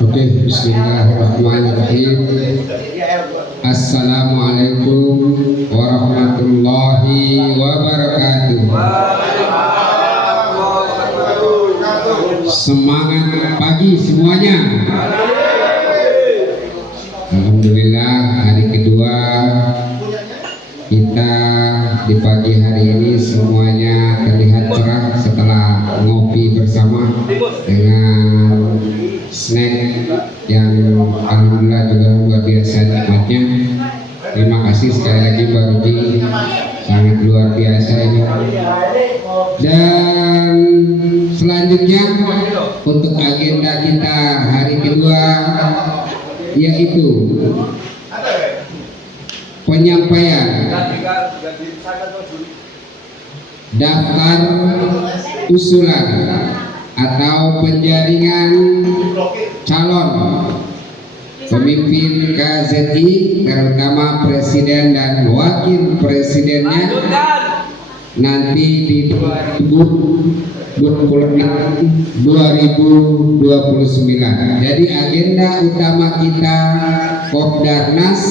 Oke, bismillahirrahmanirrahim. Assalamualaikum warahmatullahi wabarakatuh. Semangat pagi semuanya. Alhamdulillah, hari kedua kita di pagi hari ini semuanya terlihat cerah setelah ngopi bersama dengan snack yang alhamdulillah juga luar biasa nikmatnya. Terima kasih sekali lagi Mbak Ruji, sangat luar biasa ini. Dan selanjutnya untuk agenda kita hari kedua yaitu penyampaian daftar usulan atau penjaringan calon pemimpin KZI, terutama presiden dan wakil presidennya nanti di 2029. Jadi agenda utama kita Kopdarnas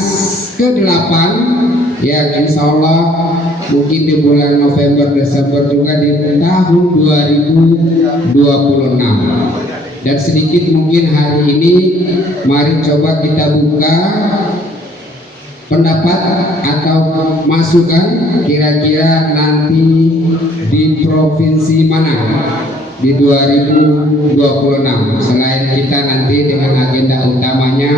ke-8 yang insya Allah mungkin di bulan November Desember juga di tahun 2026. Dan sedikit mungkin hari ini mari coba kita buka pendapat atau masukan kira-kira nanti di provinsi mana di 2026 selain kita nanti dengan agenda utamanya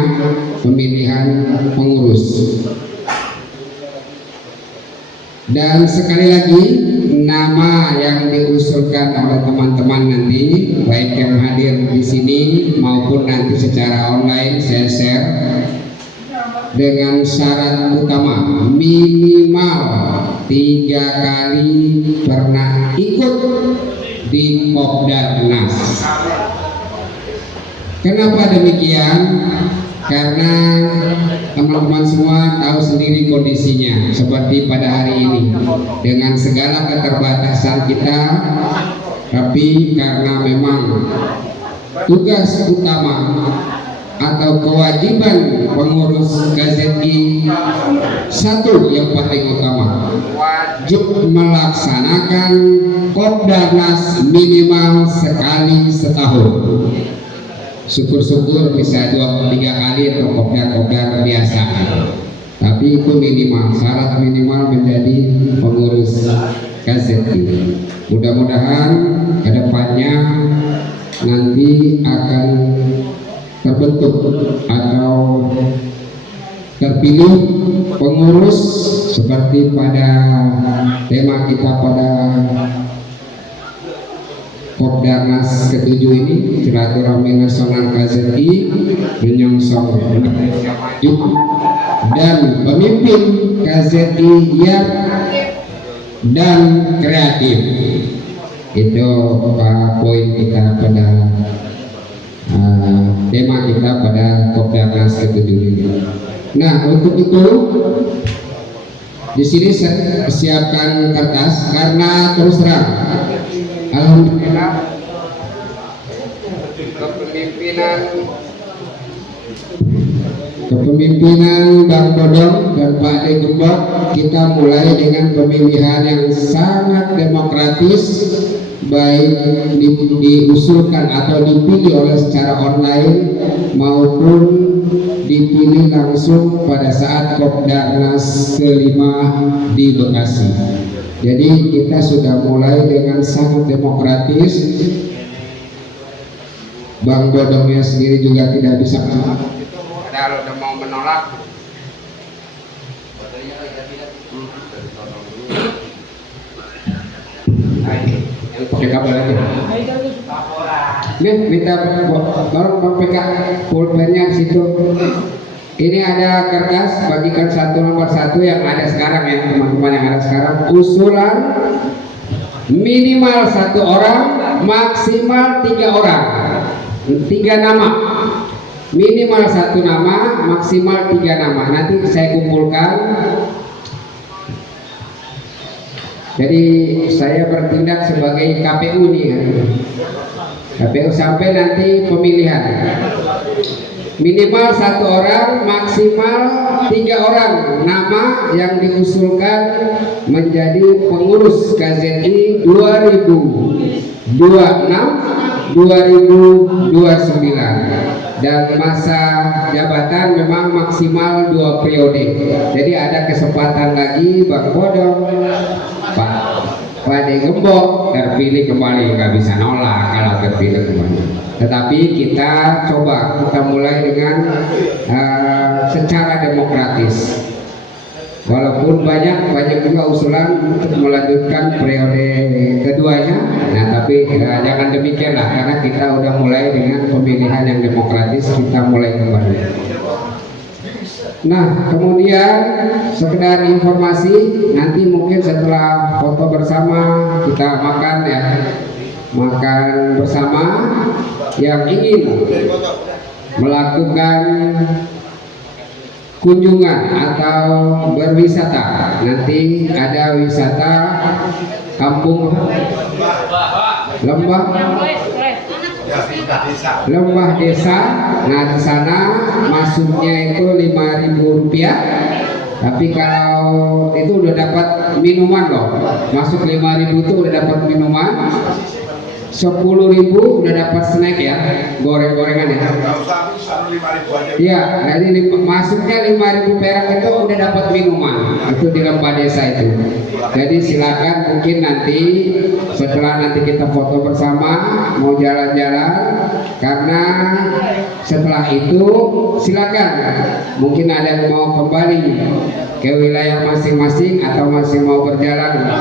pemilihan pengurus. Dan sekali lagi nama yang diusulkan oleh teman-teman nanti baik yang hadir di sini maupun nanti secara online saya share dengan syarat utama minimal 3 kali pernah ikut di Kopdarnas. Kenapa demikian? Karena teman-teman semua tahu sendiri kondisinya seperti pada hari ini dengan segala keterbatasan kita, tapi karena memang tugas utama atau kewajiban pengurus KZI satu yang paling utama, wajib melaksanakan Kopdarnas minimal sekali setahun. Syukur-syukur bisa 2-3 kali atau kopdar biasa, tapi itu minimal, syarat minimal menjadi pengurus KZI. Mudah-mudahan kedepannya nanti akan terbentuk atau terpilih pengurus seperti pada tema kita pada Kopdarnas ke-7 ini, silaturahmi nasional KZI menyongsong Indonesia maju dan pemimpin KZI yang dan kreatif. Itu poin kita pada tema kita pada Kopdarnas ke-7 ini. Nah, untuk itu di sini saya siapkan kertas karena terus terang alhamdulillah kepemimpinan Bang Dodong dan Pak De Gembok kita mulai dengan pemilihan yang sangat demokratis, baik diusulkan atau dipilih oleh secara online maupun dipilih langsung pada saat Kopdarnas ke-5 di Bekasi. Jadi kita sudah mulai dengan sangat demokratis. Bang Dodongnya sendiri juga tidak bisa padahal udah mau menolak. Yang pakai kabel aja. Nih, minta tolong Bang PK pulpennya di situ. Ini ada kertas, bagikan nomor 1 yang ada sekarang ya teman-teman, yang ada sekarang. Usulan minimal 1 orang, maksimal 3 orang, 3 nama. Minimal 1 nama, maksimal 3 nama. Nanti saya kumpulkan Jadi saya bertindak sebagai KPU nih ya. KPU sampai nanti pemilihan. Minimal 1 orang, maksimal 3 orang nama yang diusulkan menjadi pengurus KZI 2026-2029, dan masa jabatan memang maksimal 2 periode. Jadi ada kesempatan lagi Bang Bodong, Pak De Gembok terpilih kembali, nggak bisa nolak kalau terpilih kembali. Tetapi kita mulai dengan secara demokratis. Walaupun banyak juga usulan untuk melanjutkan periode keduanya, nah tapi jangan demikian lah, karena kita udah mulai dengan pemilihan yang demokratis, kita mulai kembali. Nah, kemudian sekedar informasi, nanti mungkin setelah foto bersama kita makan ya, makan bersama. Yang ingin melakukan kunjungan atau berwisata, nanti ada wisata kampung Lembah Desa. Nah, di sana masuknya itu Rp5.000. Tapi kalau itu udah dapat minuman loh, masuk 5.000 itu udah dapat minuman. 10.000 udah dapat snack ya, goreng-gorengan ya. Iya, jadi masuknya 5.000 perak itu udah dapat minuman. Itu di Lembah Desa itu. Jadi silakan, mungkin nanti setelah nanti kita foto bersama mau jalan-jalan, karena setelah itu silakan, mungkin ada yang mau kembali ke wilayah masing-masing atau masih mau berjalan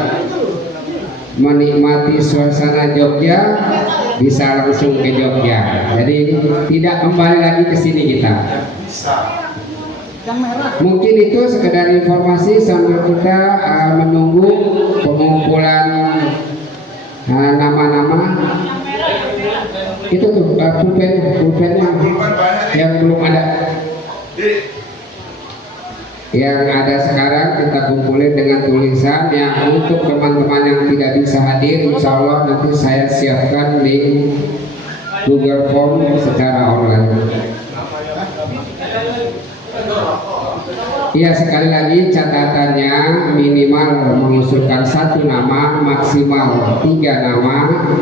menikmati suasana Jogja, bisa langsung ke Jogja. Jadi tidak kembali lagi ke sini kita. Mungkin itu sekedar informasi sambil kita menunggu pengumpulan nama-nama. Itu tuh pulpennya yang belum ada. Yang ada sekarang kita kumpulin dengan tulisan yang untuk teman-teman yang tidak bisa hadir, insya Allah nanti saya siapkan di Google Form secara online. Iya, sekali lagi catatannya minimal mengusulkan 1 nama, maksimal 3 nama,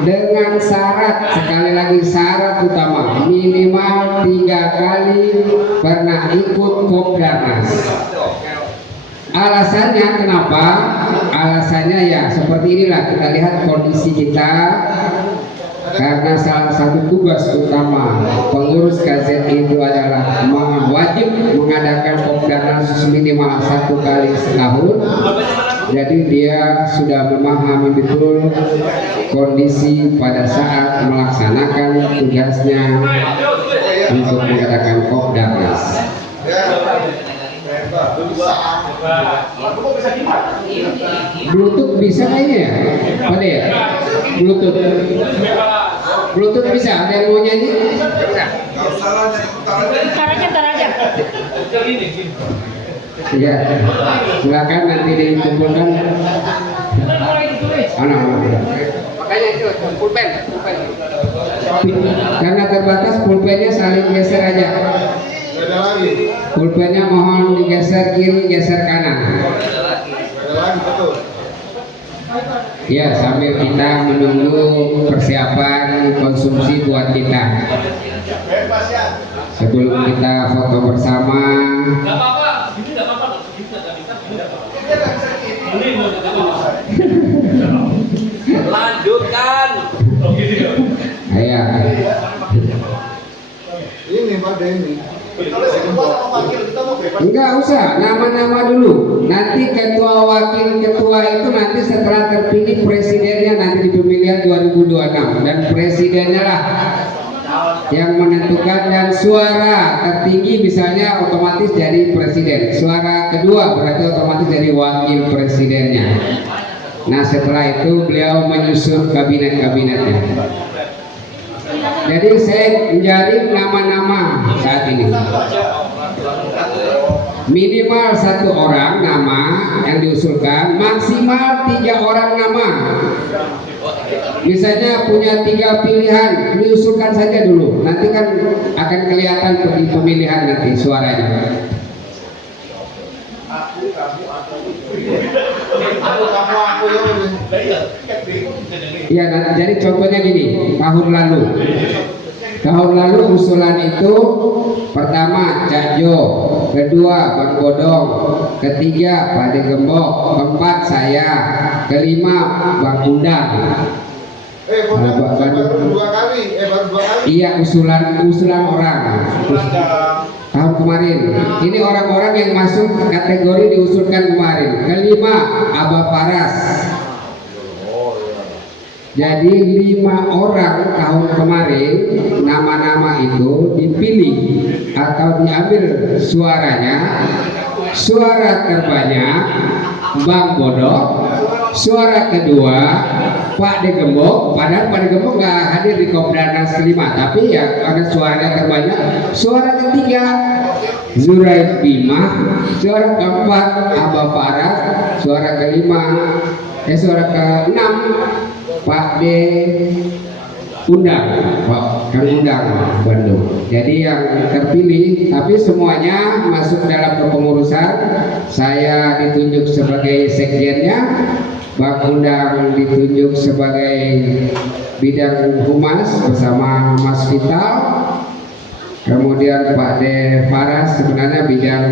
dengan syarat, sekali lagi syarat utama, minimal 3 kali pernah ikut Kopdarnas. Alasannya kenapa? Alasannya ya seperti inilah, kita lihat kondisi kita. Karena salah satu tugas utama pengurus KZI itu adalah wajib mengadakan Kopdarnas minimal 1 kali setahun. Jadi dia sudah memahami betul kondisi pada saat melaksanakan tugasnya untuk mengadakan Kopdarnas. Bluetooth bisa kayaknya ya? Ada ya? Bluetooth bisa? Ada yang mau nyanyi? Ntar aja. Iya, silakan nanti dikumpulkan. Makanya itu pulpen. Karena terbatas pulpennya saling geser aja. Pulpennya mohon digeser kiri, geser kanan. Ya, sambil kita menunggu persiapan konsumsi buat kita. Sebelum kita foto bersama. Lanjutkan. Ayo. Ini Pak Denny. Enggak usah, nama-nama dulu. Nanti ketua wakil ketua itu nanti setelah terpilih presidennya nanti di pemilihan 2026, dan presidennya lah yang menentukan, dan suara tertinggi misalnya otomatis jadi presiden, suara kedua berarti otomatis jadi wakil presidennya. Nah, setelah itu beliau menyusun kabinet-kabinetnya. Jadi saya menjaring nama-nama saat ini. minimal 1 orang nama yang diusulkan, maksimal 3 orang nama. Misalnya punya 3 pilihan, diusulkan saja dulu. Nanti kan akan kelihatan di pemilihan nanti suaranya. Ya, nah, jadi contohnya gini, tahun lalu usulan itu pertama Cak Jo, kedua Bang Bodong, ketiga Pak De Gembok, keempat saya, kelima Bang Undang. Baru 2 kali. Iya, usulan orang tahun kemarin. Ini orang-orang yang masuk kategori diusulkan kemarin. Kelima Abah Paras. Jadi 5 orang tahun kemarin nama-nama itu dipilih atau diambil suaranya. Suara terbanyak Bang Bodong, suara kedua Pak De Gembok. Padahal Pak De Gembok nggak hadir di Kopdarnas 5, tapi ya karena suaranya terbanyak. Suara ketiga Zuraid Bimah, suara keempat Abah Farah, suara kelima suara keenam Pak De Undang, Pak Kang Undang Bandung. Jadi yang terpilih, tapi semuanya masuk dalam kepengurusan. Saya ditunjuk sebagai sekjennya, Bang Undang ditunjuk sebagai bidang humas bersama Mas Vital. Kemudian Pak De Faras sebenarnya bidang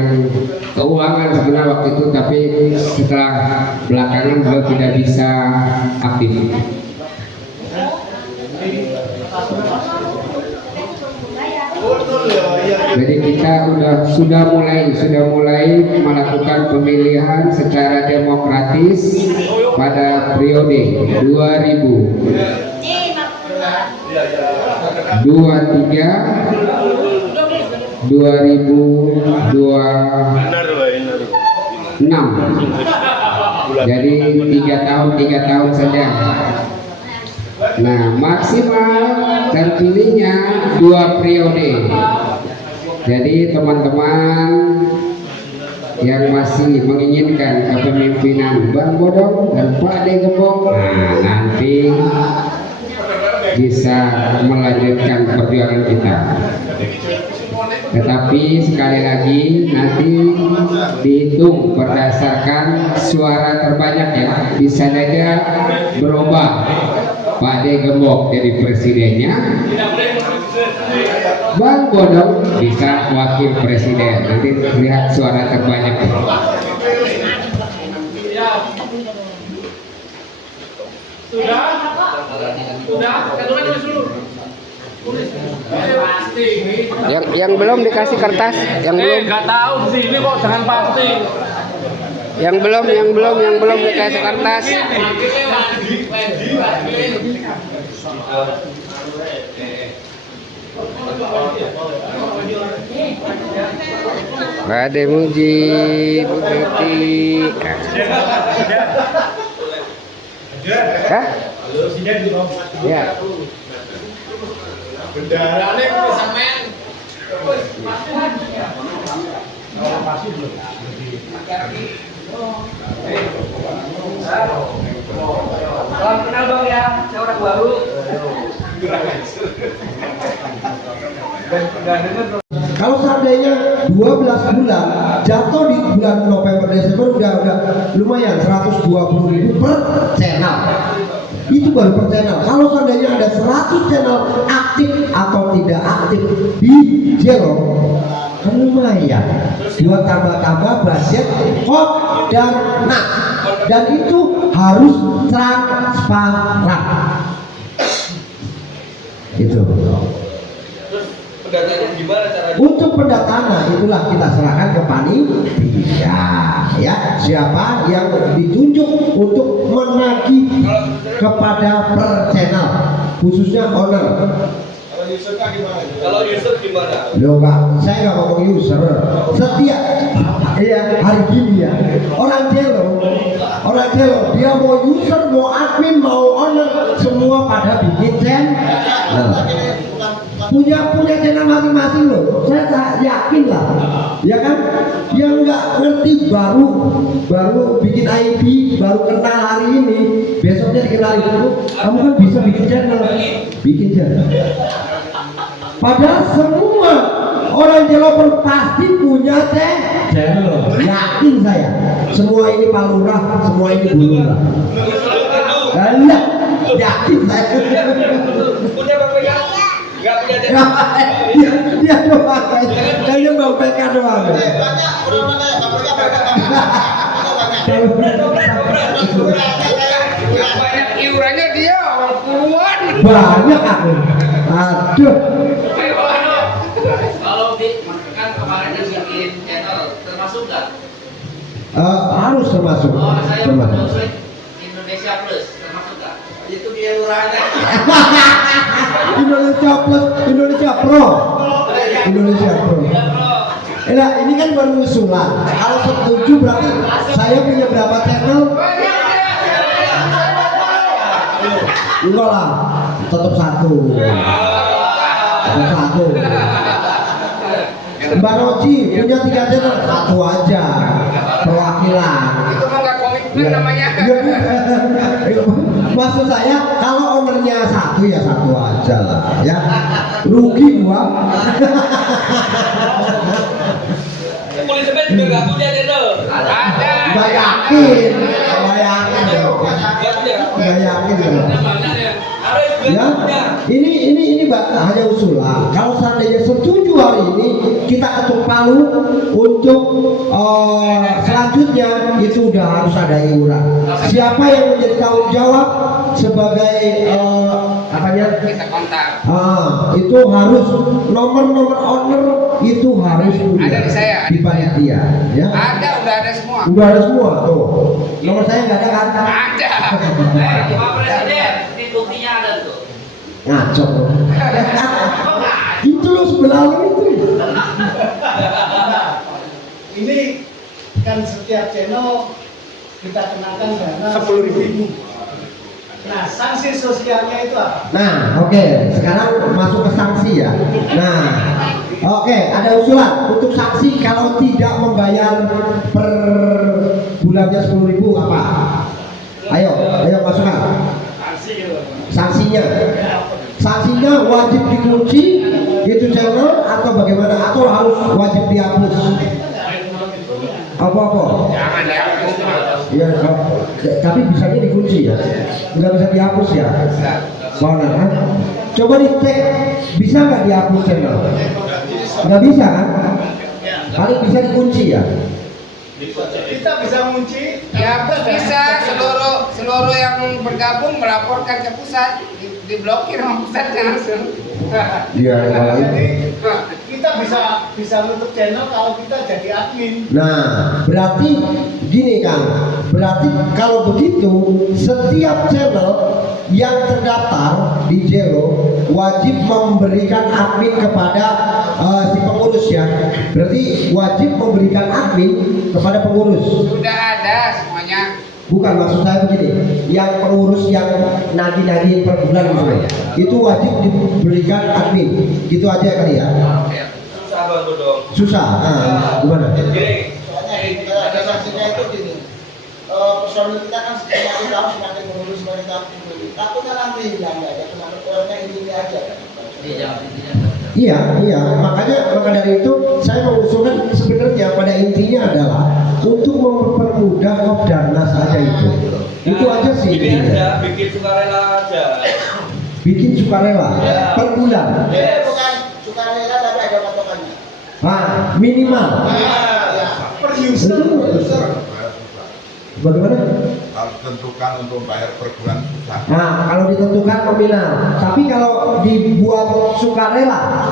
keuangan sebenarnya waktu itu, tapi setelah belakangan beliau tidak bisa aktif. Jadi kita sudah mulai melakukan pemilihan secara demokratis pada periode 2023 2026. Jadi 3 tahun saja. Nah, maksimal terpilihnya 2 periode. Jadi teman-teman yang masih menginginkan kepemimpinan Bang Bodong dan Pak De Gembok, nah nanti bisa melanjutkan perjuangan kita. Tetapi sekali lagi nanti dihitung berdasarkan suara terbanyak ya. Bisa saja berubah, Pak De Gembok jadi presidennya, Bang Bodong bisa wakil presiden. Nanti lihat suara terbanyak. Yang belum dikasih kertas, yang belum. Nggak tahu di sini kok, jangan pasti. Yang belum dikasih kertas. Pada muji bukti. Hah? Ya. Bendarane sampean. Salam kenal Bang ya, saya orang baru. Kalau seandainya 12 bulan jatuh di bulan November Desember udah lumayan 120.000 per channel. Itu baru per channel. Kalau seandainya ada 100 channel aktif atau tidak aktif di Jero, kan lumayan. 2 tambah budget Kopdarnas, dan itu harus transparan. Itu. Pendataannya gimana caranya? Untuk pendataan itulah kita serahkan ke panitia, ya, siapa yang ditunjuk untuk menagih kepada per channel, khususnya owner. Kalau user gimana? Loh Pak, saya nggak ngomong user. Setiap hari gini ya, orang Jelo dia mau user, mau admin, mau owner, semua pada bikin channel. punya channel masing-masing loh. Saya tak yakin lah, ya kan? Yang nggak ngerti baru bikin IP, baru kenal hari ini, besoknya dikenalin dulu. Kamu kan bisa bikin channel. Padahal semua orang developer pasti punya channel. Yakin saya. Semua ini Pak Lurah, semua ini Bu Lurah. Iya, yakin saya. Punya Bang PK? Nggak punya channel. Dia doang, kayaknya Bang PK doang. Yang banyak iurannya dia orang puluhan. Banyak aku. Aduh. Kalau di kan kemarin yang bikin channel termasuk nggak? Harus termasuk. Oh, saya Termasuk. mengusul Indonesia Plus termasuk nggak? Itu dia iurannya. Indonesia Plus, Indonesia Pro. Indonesia Pro. Nah, ini kan baru usulan. Kalau setuju berarti saya punya berapa channel? Enggak lah, tetap satu. Tetap satu. Mbak Roji punya 3 channel, satu aja. Perwakilan. Itu mah nggak komitmen namanya. Maksud saya kalau ownernya satu ya satu aja lah, ya. Rugi gua. Polisi juga nggak punya channel. Ada. Nggak yakin. Ya, ini Mbak hanya usulan. Kalau seandainya setuju hari ini, kita ketuk palu untuk selanjutnya itu udah harus ada iuran. Siapa yang menjadi tanggung jawab sebagai apanya? Kita kontak. Itu harus nomor owner itu harus punya. Ada di saya. Di panitia, ya. Udah ada semua. Udah ada semua tuh. Nomor saya nggak ada kan? Ada. Pak Presiden, ini buktinya ada tuh. Ngaco. Itu loh sebelah itu. Ini kan setiap channel kita kenakan dana 10.000. Nah, sanksi sosialnya itu apa? Nah, oke. Sekarang masuk ke sanksi ya. Nah, oke. Ada usulan untuk sanksi kalau tidak membayar per bulannya 10.000 apa? Ayo masukkan. Sanksinya wajib dikunci itu channel atau bagaimana, atau harus wajib dihapus? Apa? Jangan dihapus. Iya, tapi bisanya dikunci ya, nggak bisa dihapus ya. Mana? Coba dicek, bisa nggak dihapus channel? Nggak bisa kan? Paling bisa dikunci ya. Kita bisa mengunci. Ya bisa seluruh yang bergabung melaporkan ke pusat, diblokir sama pusatnya langsung. Iya, Jadi kita bisa nutup channel kalau kita jadi admin. Nah, berarti gini Kang, berarti kalau begitu setiap channel yang terdaftar di Jero wajib memberikan admin kepada si pengurus ya. Berarti wajib memberikan admin kepada pengurus. Sudah ada semuanya. Bukan, maksud saya begini, yang pengurus yang nagih-nagih per bulan gitu loh, itu wajib diberikan admin, gitu aja kali ya. Susah banget dong. Susah, gimana? Soalnya ada sanksinya itu gini. Personil kita kan semakin tahun semakin mengurus, semakin tahun mengurus. Takutnya nanti hilang aja, cuma orangnya ini aja. Iya, maka dari itu saya mengusulkan sebenarnya pada intinya adalah untuk mempermudah Kopdarnas aja itu aja sih. Ini aja, bikin sukarela aja. Bikin sukarela per bulan. Bukan sukarela tapi ada patokannya. Minimal. Per user. Bagaimana? Kalau ditentukan untuk bayar per bulan susah. Nah, kalau ditentukan nominal, tapi kalau dibuat sukarela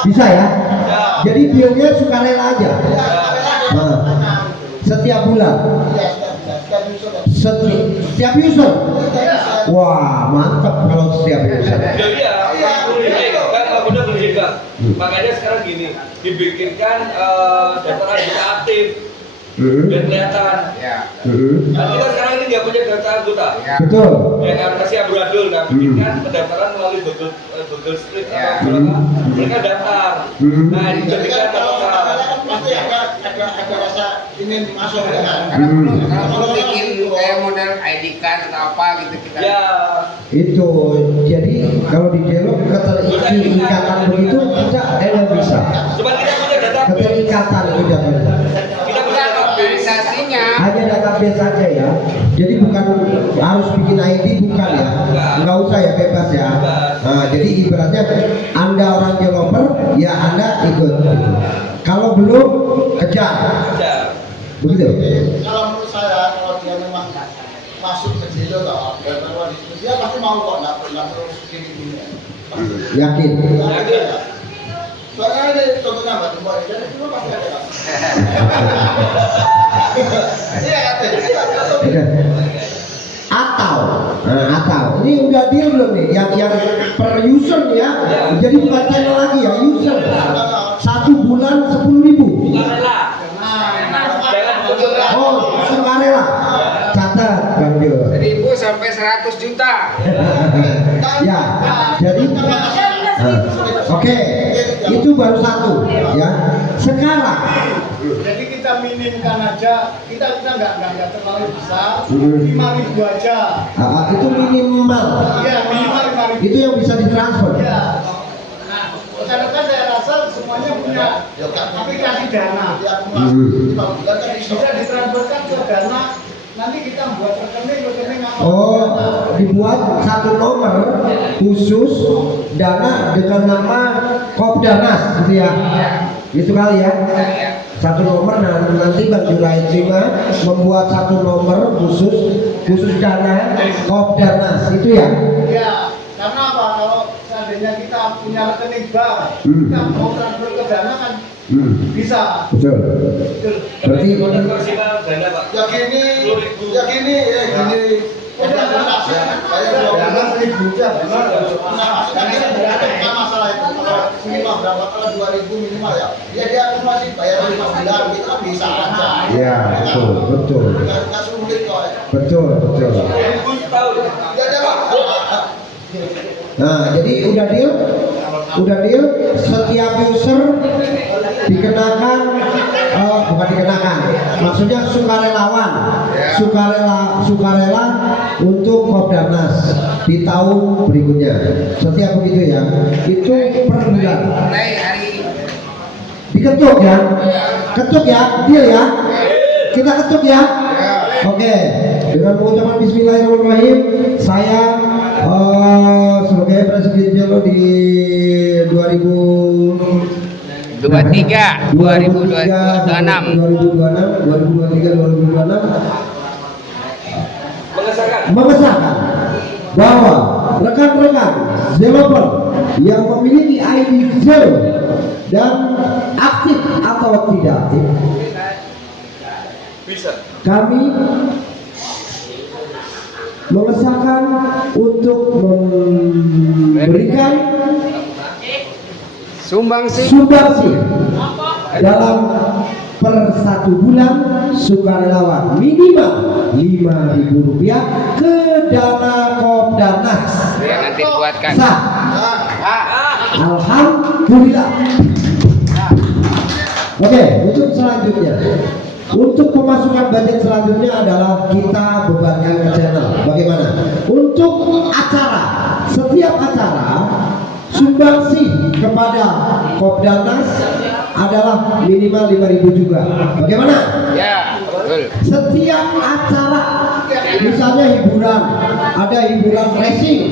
bisa ya. Jadi bilnya sukarela aja. Nah, setiap bulan. Setiap user. Wah, mantap kalau setiap user. Kan kalau udah berjika. Makanya sekarang gini, dibikinkan daftar anggota aktif. biar kelihatan. Ya. Kan kita sekarang ini nggak punya data anggota. Ya. Betul. Ya kan masih amburadul kan, bikin kan pendaftaran melalui Google Street atau berapa, mereka daftar. Nah ini Jadi jadi kan kan kalau daftar. kan pasti ada rasa ingin masuk ya kan. Karena perlu bikin kayak model ID card atau apa gitu kita. Ya, Itu jadi kalau di Delo keterikatan begitu tidak bisa. cuma kita punya data, Keterikatan tidak bisa. kita punya Bukan organisasinya. Hanya database saja ya. Jadi bukan harus bikin ID, bukan ya. Nggak usah ya, bebas ya. Nah, jadi ibaratnya Anda orang developer, ya Anda ikut. Kalau belum kejar. aja. Begitu. Jadi kalau menurut saya kalau dia memang masuk ke situ atau berbagai diskusi dia pasti mau kok nggak perlu gini-gini. Yakin. Yakin. Soalnya ada contohnya Mbak Tumbo, jadi semua pasti ada. Iya kan? Iya. Atau ini udah deal belum nih? Yang per user nih ya. Jadi bukan channel lagi ya, user. 1 bulan 10.000. Sukarela. Jangan sukarela. Oh, sukarela. Catat Bang Jo. 1.000 sampai 100 juta. Ya, jadi oke, itu baru satu ya. Sekarang Jadi kita minimkan aja, kita nggak terlalu besar, 5.000 aja. itu minimal. Iya minimal 5.000. Itu yang bisa ditransfer. Iya. Karena kan saya rasa semuanya punya aplikasi dana, bisa ditransferkan ke dana. Nanti kita buat rekening apa? Oh, dibuat satu nomor khusus dana dengan nama Kopdarnas gitu ya. Gitu kali ya. Satu nomor, nah nanti Bang Jurai terima membuat satu nomor khusus dana Kopdarnas itu ya. Iya. Karena apa? Kalau seandainya kita punya rekening bank, kita mau transfer ke dana kan bisa. Betul. Betul. Berarti Konversinya dana Pak. Ya gini, gini. Udah dana 1.000 aja. Bukan masalah itu. Kalau minimal berapa? Kalau 2.000 minimal ya. Dia akumulasi bayar 5 bulan gitu kan bisa aja. ya, betul. Nggak sulit kok. Betul. Tahun. Ya ada Pak. Nah, jadi udah deal. Setiap user dikenakan, bukan dikenakan, maksudnya sukarela untuk Kopdarnas di tahun berikutnya. Setiap begitu ya, itu per bulan. Mulai hari Diketuk ya, deal ya. Kita ketuk ya. Oke, dengan pengucapan Bismillahirrahmanirrahim, saya sebagai Presiden Jelo di 2023, 23, 2026. 2023, 2026 mengesahkan bahwa rekan-rekan developer yang memiliki ID Zero dan aktif atau tidak aktif, Bisa. kami mengesahkan untuk memberikan sumbangsi dalam per 1 bulan sukarelawan minimal Rp5.000 ke dana Kopdarnas. yang nanti buatkan. Sah. Alhamdulillah. Oke, untuk selanjutnya, untuk pemasukan budget selanjutnya adalah kita bebankan ke channel. Bagaimana? Untuk acara, setiap acara sumbangsi kepada Kopdarnas adalah minimal Rp5.000 juga. Bagaimana? Ya, betul. Setiap acara, misalnya hiburan, ada hiburan racing,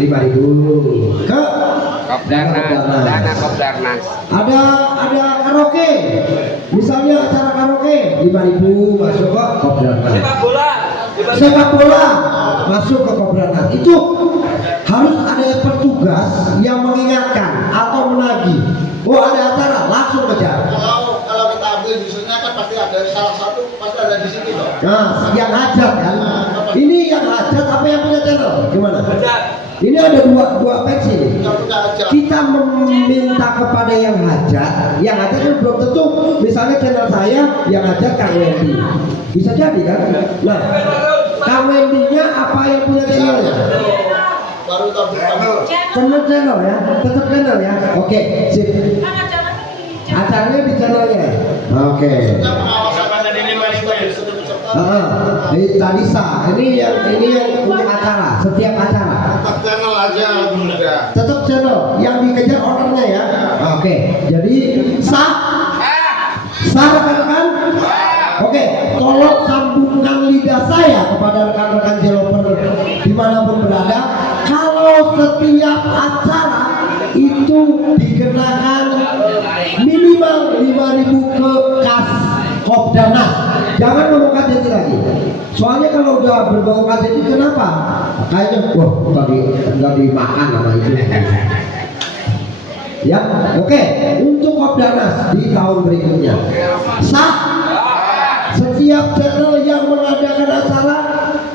Rp5.000 ke Kopdarnas, dana Kopdarnas. ada karaoke, misalnya acara karaoke Rp5.000 masuk ke Kopdarnas. Sepak bola masuk ke Kopdarnas. Itu harus ada petugas yang mengingatkan atau menagih. Oh, ada acara, langsung kejar. Kalau kita ambil justrunya kan pasti ada salah satu pasti ada di sini toh. Nah, yang hajat kan. Ini yang hajat apa yang punya channel? Gimana? Hajat. Ini ada dua versi nih. Kita meminta kepada yang hajat kan belum tentu. Misalnya channel saya yang hajat Kang Wendy, bisa jadi kan. Nah, Kang Wendy-nya apa yang punya channelnya? Baru tahu. Channel ya, tetap channel ya. Oke, sip. Acaranya di channelnya. Oke. Tadi sah. Ini yang untuk acara, setiap acara. Tetap channel aja udah. Tetap channel yang dikejar ordernya ya. Oke. Jadi sah. Sah rekan-rekan. Oke, tolong sambungkan lidah saya kepada rekan-rekan developer dimanapun berada. Kalau setiap acara itu dikenakan minimal 5.000 ke kas Kopdarnas. Jangan ngomong KJT lagi. Soalnya kalau udah berbau KJT kenapa? Kayaknya nggak dimakan sama itu. Ya, oke. Untuk Kopdarnas di tahun berikutnya. Sah. Setiap channel yang mengadakan acara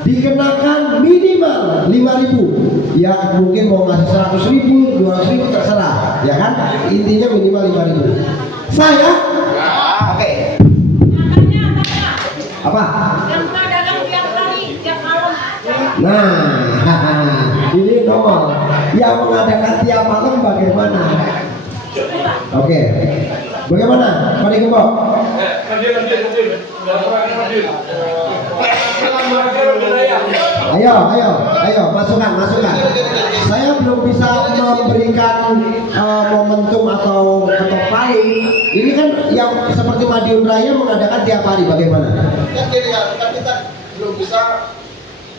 dikenakan minimal 5.000. Ya mungkin mau ngasih 100.000, 200.000 terserah, ya kan? Intinya minimal 5.000. Saya? Oke. Apa? Nah, ini nomor yang mengadakan tiap malam bagaimana? Oke. Bagaimana? Pak Gembok? Ayo, masukan. Saya belum bisa memberikan momentum atau ketok paling. Ini kan yang seperti Madiun Raya mengadakan tiap hari, bagaimana? Kan gini kan kita belum bisa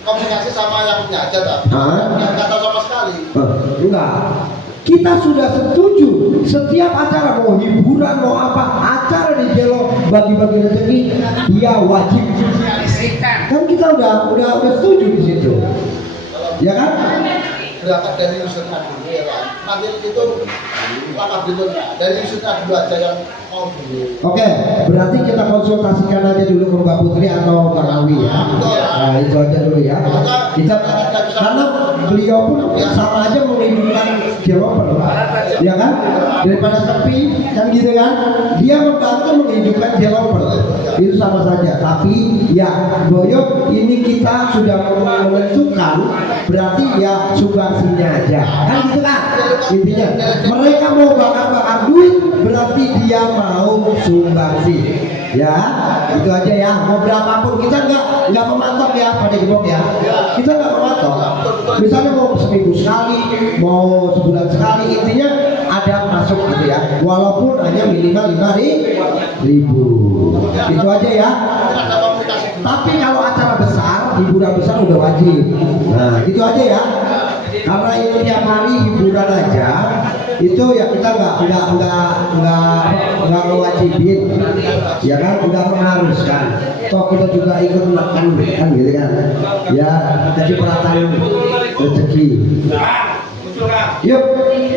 komunikasi sama yang punya aja tak? Nggak tahu sama sekali. Enggak. Kita sudah setuju setiap acara mau hiburan mau apa acara di Jelo bagi-bagi rezeki dia wajib. Kan kita udah setuju di situ. Ya kan? Berangkat dari usurnya dulu ya kan. Nanti itu langkah berikutnya dari usurnya dulu aja yang mau dulu. Oke, berarti kita konsultasikan aja dulu ke Mbak Putri atau Kang Alwi ya. Nah, itu aja dulu ya. Kita karena beliau pun sama aja menghidupkan developer, ya kan? Daripada sepi kan gitu kan? Dia membantu menghidupkan developer. Itu sama saja. Tapi ya Boyok ini kita sudah menentukan berarti ya subasinya aja. Kan gitu kan? Intinya mereka mau bakar duit berarti dia mau sumbangsi. Ya, itu aja ya. Mau berapapun kita nggak mematok ya pada Gembok ya. Kita nggak mematok. Misalnya mau seminggu sekali, mau sebulan sekali, intinya ada masuk gitu ya. Walaupun hanya minimal 5.000. Itu aja ya. Tapi kalau acara besar, hiburan besar udah wajib. Nah, itu aja ya. Karena ini tiap hari hiburan aja, itu ya kita nggak mewajibin, ya kan, udah mengharuskan. Toh kita juga ikut makan kan gitu kan, ya kecipratan rezeki. Yuk.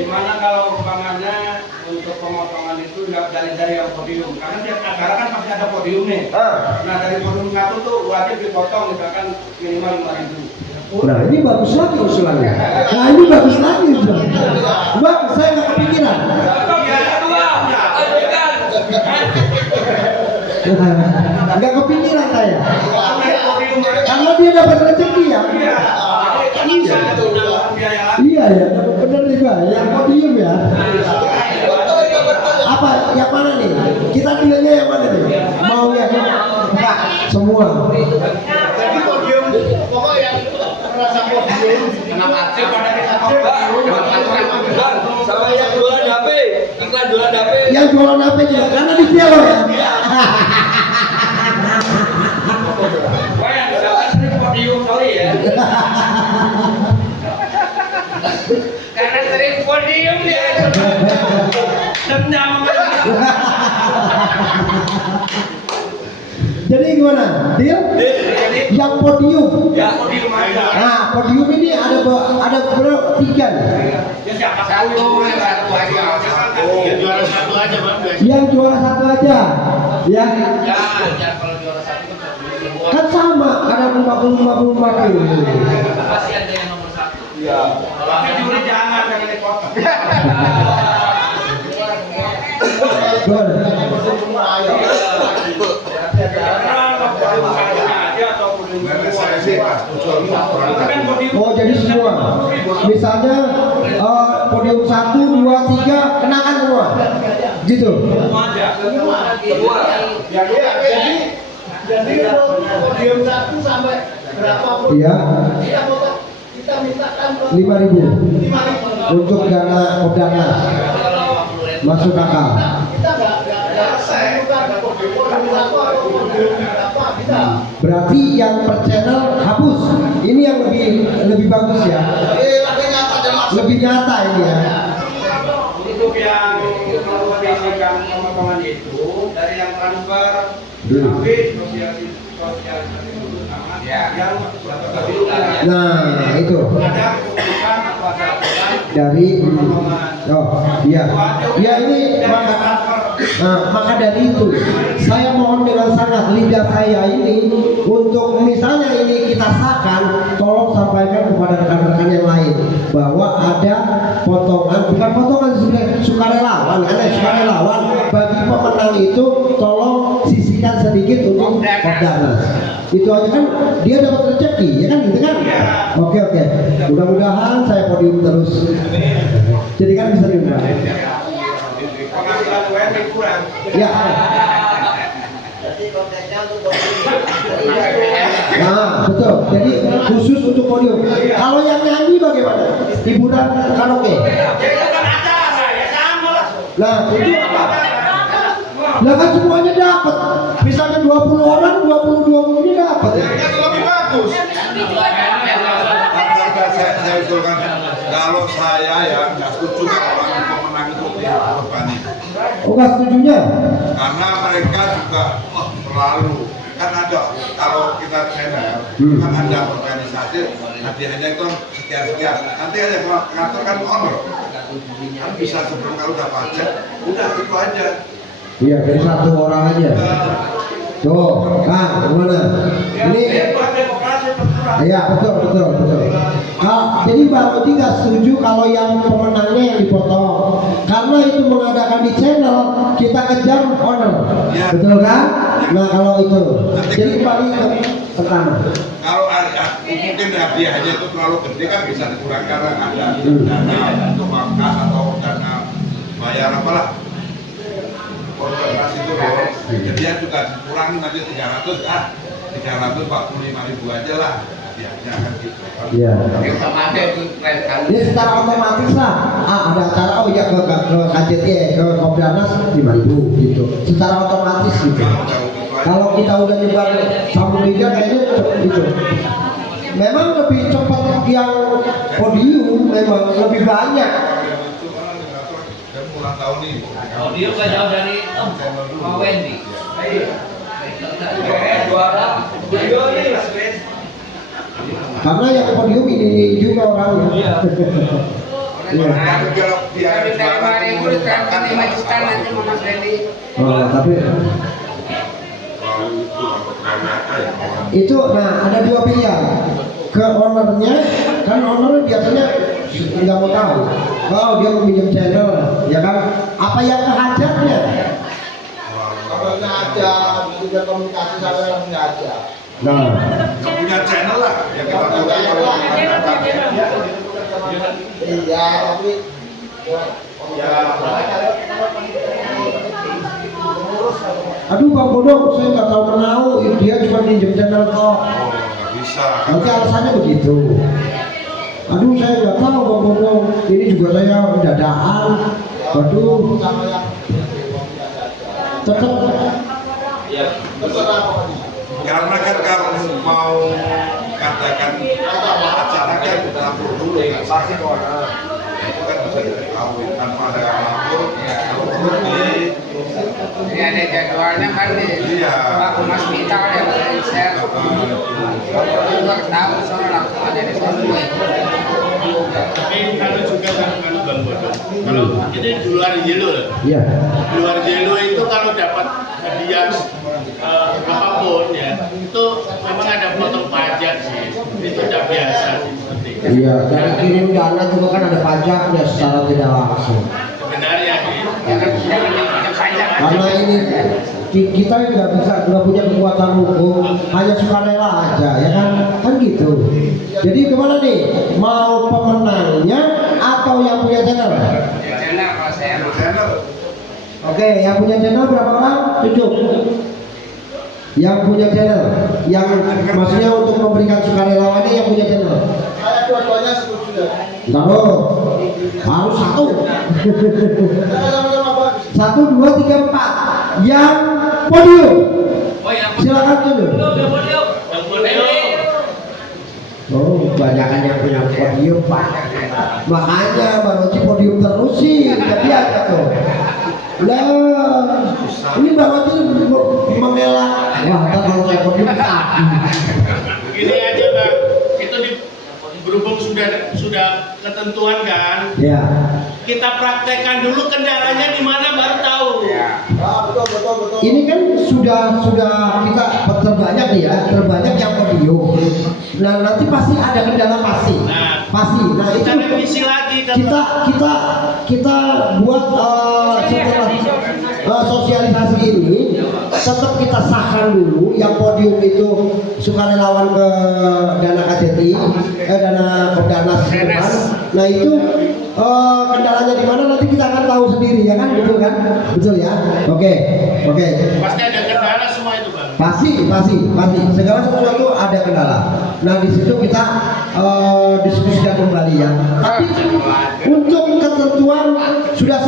Gimana kalau umpamanya untuk pemotongan itu dari yang podium? Karena tiap acara kan pasti ada podium nih. Nah dari podium satu tuh wajib dipotong misalkan minimal 5.000. Nah ini bagus lagi usulannya. Nah ini bagus lagi usulannya. Bang, saya nggak kepikiran. Nggak kepikiran saya. Karena dia dapat rezeki ya. Iya ya, benar juga. Yang podium ya. Apa? Yang mana nih? Kita pilihnya yang mana nih? Mau yang enggak? Semua. Jadi podium pokok yang merasa podium Kenapa aktif? Sama yang jualan HP, iklan jualan HP. Yang jualan HP juga karena di Cielo ya. Wah yang misalkan sering podium sorry ya. Karena sering podium dia. Dendam. Jadi gimana? Deal? Yang podium. Ya podium aja. Nah, podium ini ada berapa? 3 nih. Ya siapa Satu aja. juara satu aja bang. Yang juara 1 aja. Ya. Ya kalau juara satu Kan sama, ada 50 pasti ada yang nomor 1. Ya. Oh jadi semua. Misalnya podium 1, 2, 3 kenakan semua. Gitu. Jadi podium 1 sampai berapa pun Iya. kita mintakan 5.000 untuk dana Kopdarnas. Masuk akal. kita nggak sayangkan podium 1 atau podium berapa kita. Berarti yang per channel hapus. Ini yang lebih bagus ya. Lebih nyata ini ya. Untuk yang mengkomunikasikan potongan itu dari yang transfer tapi sosialisasi dulu sama yang Nah itu ada keputusan atau ada aturan dari oh iya ya ini maka dari itu saya mohon dengan sangat lidah saya ini untuk misalnya ini kita sahkan, tolong sampaikan kepada rekan-rekan yang lain bahwa ada potongan, bukan potongan sebenarnya sukarelawan, karena sukarelawan bagi pemenang itu tolong sisihkan sedikit untuk Kopdarnas. Itu aja kan dia dapat rezeki ya kan gitu kan. Oke mudah-mudahan saya podium terus jadi kan bisa diundang penghasilan WNI kurang. ya. Nah betul, jadi khusus untuk podium. Kalau yang nyanyi bagaimana? Hiburan karaoke. Nah itu apa? Lah kan semuanya dapat. Misalnya 20 orang, 20 ini dapat ya. Lebih bagus. Saya usulkan kalau saya ya nggak setuju kalau orang pemenang itu dikorbanin. Oh nggak setujunya? Karena mereka juga terlalu kan ada kalau kita channel kan ada organisasi hadiahnya itu sekian nanti ada ngatur kan honor kan bisa sebelum kalau udah pajak udah itu aja. Iya dari satu orang aja. Tuh, Kang, gimana? Ini iya betul. Jadi Mbak Odi nggak setuju kalau yang pemenangnya yang dipotong, karena itu mengadakan di channel kita kejar honor, Ya. betul kan? Nah kalau itu, jadi kembali ke pertama. Kalau mungkin hadiahnya itu terlalu gede kan bisa dikurangi karena ada dana untuk pangkas atau dana bayar apalah organisasi itu loh. Jadi juga dikurangi nanti 345.000 aja lah hadiahnya kan gitu. Iya. Otomatis itu keren kan. Ini secara otomatis lah. Ada acara oh ya ke KJT ke Kopdarnas 5.000 gitu. Secara otomatis gitu. Kalau kita udah nyebar sambung liga kayaknya gitu. Memang lebih cepat yang podium, memang lebih banyak. Dan ulang tahun ini. Audio nggak jauh dari Pak Wendy. Juara. Karena yang podium ini juga orangnya. Iya. Kita minta 5.000 ditransfer 5 juta nanti sama Mas Randy. Oh, tapi itu nah ada dua pilihan. Ke ownernya, kan owner biasanya nggak mau tahu. Oh dia meminjam channel, ya kan? Apa yang kehajatnya? Kalau nggak ada, juga komunikasi sama yang nggak ada. Nah, Nggak punya channel lah ya kita mulai kalau Iya, tapi aduh Bang Bodong, saya nggak tahu kenal, dia cuma minjem channel kok. nggak bisa. Nanti alasannya begitu. Aduh saya nggak tahu Bang Bodong, ini juga saya dadakan. Waduh, sama yang tetap terserah pokoknya. Karena kan kalau mau katakan acara kan lapor dulu kan pasti orang itu kan bisa diketahui tanpa ada lapor kalau seperti Ini ada jadwalnya kan di Iya. Pak Mas Mita kan yang saya share. Aku juga tahu soalnya langsung ada di sana. Tapi kalau juga kan Bang Bodong, kalau ini di luar Yelo, ya. di luar Yelo itu kalau dapat hadiah apapun ya, itu memang ada potong pajak sih, itu udah biasa sih seperti itu. Iya, dan kirim dana juga kan ada pajaknya secara tidak langsung. Sebenarnya Karena ini kita nggak punya kekuatan hukum, hanya sukarela aja, ya kan gitu. Jadi gimana nih, mau pemenangnya atau yang punya channel? Channel kalau saya mah. Channel. Oke, yang punya channel berapa orang? Tunjuk. Yang punya channel, yang maksudnya untuk memberikan sukarelawannya yang punya channel. Saya dua-duanya setuju ya. Tahu, harus satu. Kita sama-sama bagus. 1, 2, 3, 4. Yang podium. Oh yang Silakan tunjuk. yang podium. Oh, kebanyakan yang punya podium Pak. Makanya Bang Oci podium terus sih, jadi ada tuh. Lah, ini Bang Oci mengelak. Wah, ntar kalau saya podium sapi. Gini aja Bang, itu berhubung sudah ketentuan kan, Ya. kita praktekkan dulu kendalanya di mana baru tahu. Ah, betul. Ini kan sudah kita terbanyak nih ya, terbanyak yang podium. Nah, nanti pasti ada kendala pasti. Pasti. Nah, itu Kita revisi lagi kan. kita buat setelah sosialisasi ini tetap kita sahkan dulu yang podium itu sukarelawan ke dana KJTI, dana Kopdarnas. Nah itu kendalanya di mana nanti kita akan tahu sendiri ya kan, betul ya. Oke. Pasti ada kendala semua itu Bang. Pasti segala sesuatu ada kendala. Nah di situ kita diskusikan kembali ya. Tapi untuk ketentuan sudah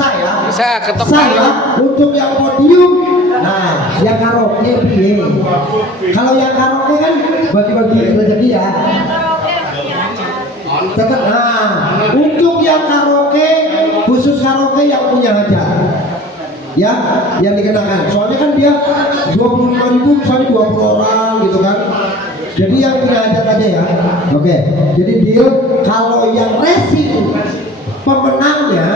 Bisa ketok saya untuk yang podium. Nah yang karaoke piye? Kalau yang karaoke kan bagi-bagi rezeki ya. Tetap. Nah untuk yang karaoke, khusus karaoke yang punya hajat ya, yang dikenakan. Soalnya kan dia 25.000 misalnya 20 orang gitu kan. Jadi yang punya hajat aja ya. Oke. Jadi deal kalau yang racing pemenangnya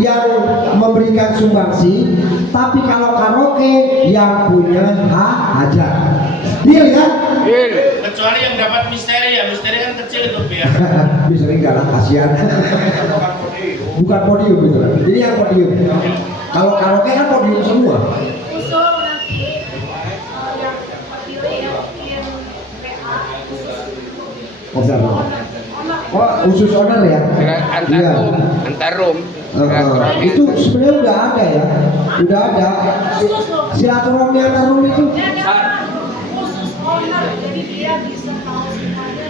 yang memberikan sumbangsi, tapi kalau karaoke yang punya hajat. Deal ya? Kecuali yang dapat misteri ya, misteri kan kecil itu biar. Bisa enggak lah, kasihan. Bukan podium gitu. Jadi yang podium. Kalau karaoke kan podium semua. Usul nanti yang terpilih yang bikin PA Oh, khusus owner ya? Antarum. Itu sebenarnya udah ada ya, udah ada silaturahmi antarum itu. khusus owner, jadi dia bisa tahu semuanya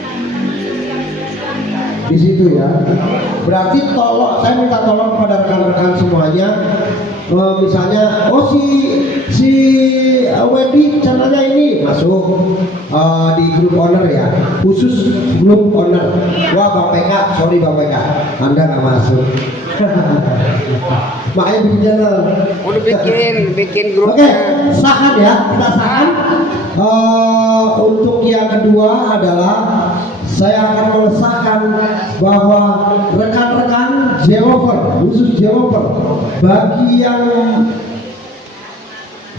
Di situ ya. Berarti saya minta tolong kepada rekan-rekan semuanya. Misalnya, si Wendy channelnya ini masuk di grup owner ya, khusus grup owner. Wah Bang PK, sorry Bang PK, Anda nggak masuk. Makanya bikin channel. Udah bikin grup. Oke, sahkan ya, kita sahkan. Untuk yang kedua adalah saya akan mengesahkan bahwa rekan-rekan Jewover, khusus Jewover, bagi yang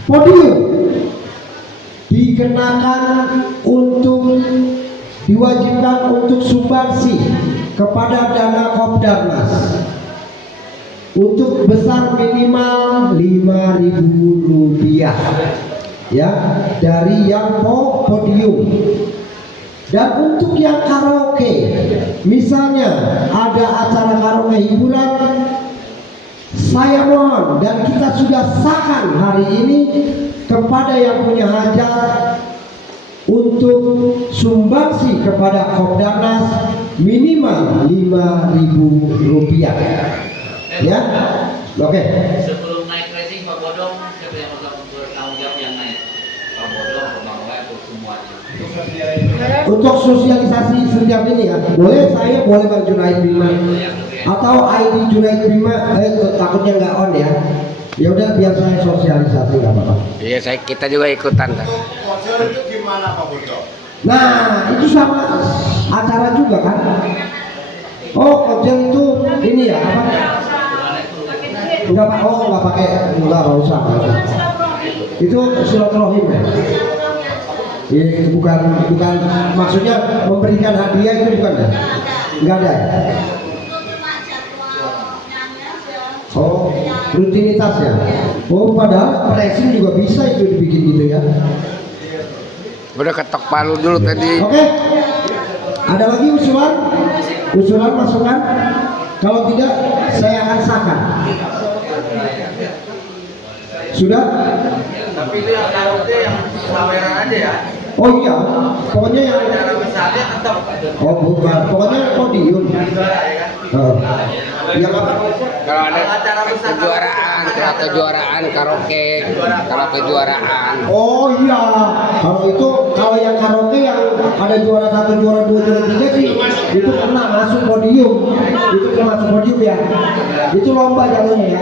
podium dikenakan untuk diwajibkan untuk sumbangsi kepada dana Kopdarnas untuk besar minimal Rp5.000 ya dari yang podium. Dan untuk yang karaoke, misalnya ada acara karaoke hiburan, saya mohon dan kita sudah sahkan hari ini kepada yang punya hajat untuk sumbangsi kepada Kopdarnas minimal Rp5.000 ya. Oke. Sebelum naik racing Pak Bodong, siapa yang bertanggung jawab yang naik? Pak Bodong, Bang Wai, atau semuanya? Untuk sosialisasi setiap ini ya, saya boleh Bang Junaid Bima atau ID Junaid Bima, takutnya nggak on ya. Ya udah biar saya sosialisasi nggak apa-apa. Iya, kita juga ikutan kan. Konser itu gimana Pak Bodo? Nah itu sama acara juga kan. Oh konser itu ini ya apa? Enggak Pak, nggak pakai, nggak usah. Itu silaturahim ya. bukan maksudnya memberikan hadiah itu bukan ya? Enggak ada. Oh, rutinitas ya. Oh, padahal pressing juga bisa itu dibikin gitu ya. Udah ketok palu dulu tadi. Oke. Ada lagi usulan? Usulan masukan? Kalau tidak, saya akan sahkan. Sudah? Tapi itu yang karaoke yang saweran aja ya. Oh iya, pokoknya yang Cara besarnya tetap. oh bukan, pokoknya podium. Yang apa? Kalau ada kejuaraan, kalau kejuaraan karaoke, kalau kejuaraan. Oh iya, kalau yang karaoke yang ada juara 1, juara 2, juara 3 sih itu pernah masuk podium. Itu termasuk podium ya. Itu lomba jatuhnya ya.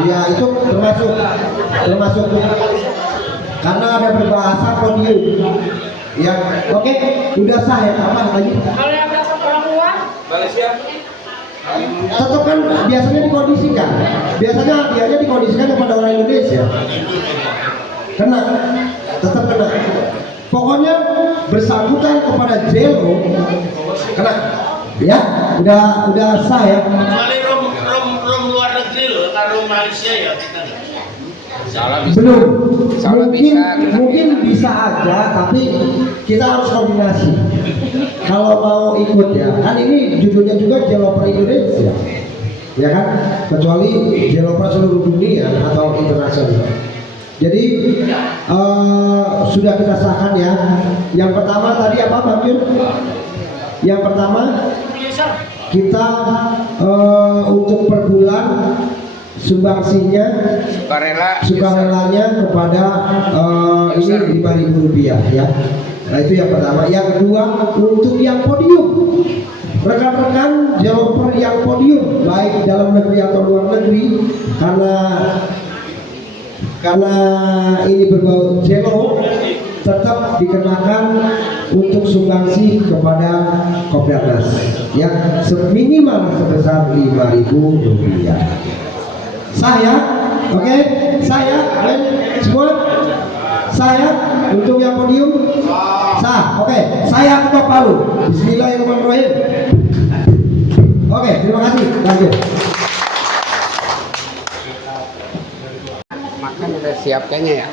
Iya, itu termasuk karena ada berbahasa podium. Ya, oke, udah sah ya. Apa lagi? Kalau yang dapat perempuan, Tetap kan biasanya dikondisikan. Biasanya hadiahnya dikondisikan kepada orang Indonesia. Kena, tetap kena. Pokoknya bersangkutan kepada Jelo kena. Ya, udah sah ya. Kecuali rom luar negeri loh, kalau Malaysia ya kita nggak. Belum. Salah Mungkin bisa aja, tapi kita harus koordinasi. Kalau mau ikut ya, kan ini judulnya juga Developer Indonesia, ya kan? Kecuali developer seluruh dunia atau internasional. Jadi sudah kita sahkan ya. Yang pertama tadi apa, Bang Jun? Yang pertama kita untuk per bulan sumbangsinya sukarelanya kepada ini Rp5.000 ya. Nah itu yang pertama. Yang kedua untuk yang podium, rekan-rekan developer yang podium baik dalam negeri atau luar negeri, karena ini berbau Jelo, tetap dikenakan untuk sumbangsi kepada Kopdarnas ya, minimal sebesar Rp5.000. Saya, oke, saya, semua, saya untuk yang podium, oke, saya ketok palu. Bismillahirrahmanirrahim. Oke, terima kasih. Lanjut. Makan udah siap kayaknya ya.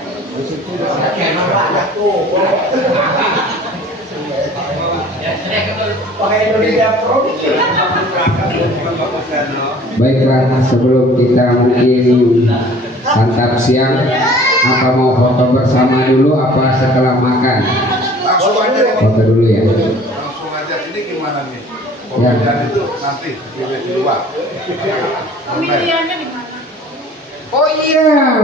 Baiklah, sebelum kita mungkin santap siang, apa mau foto bersama dulu apa setelah makan? Langsung aja. Foto dulu ya. Langsung aja. Ini gimana nih? Ya. Pemilihan itu nanti di luar. pemilihannya di mana? Oh iya,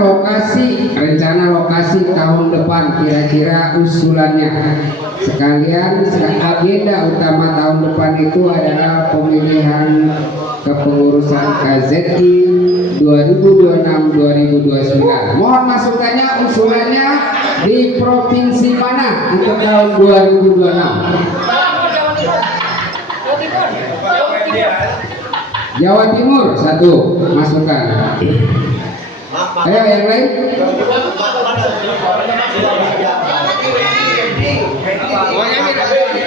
rencana lokasi tahun depan kira-kira usulannya. Sekalian agenda utama tahun depan itu adalah pemilihan kepengurusan KZI 2026-2029. Mohon masukannya, usulannya di provinsi mana untuk tahun 2026? Jawa Timur satu masukan. Ayo yang lain.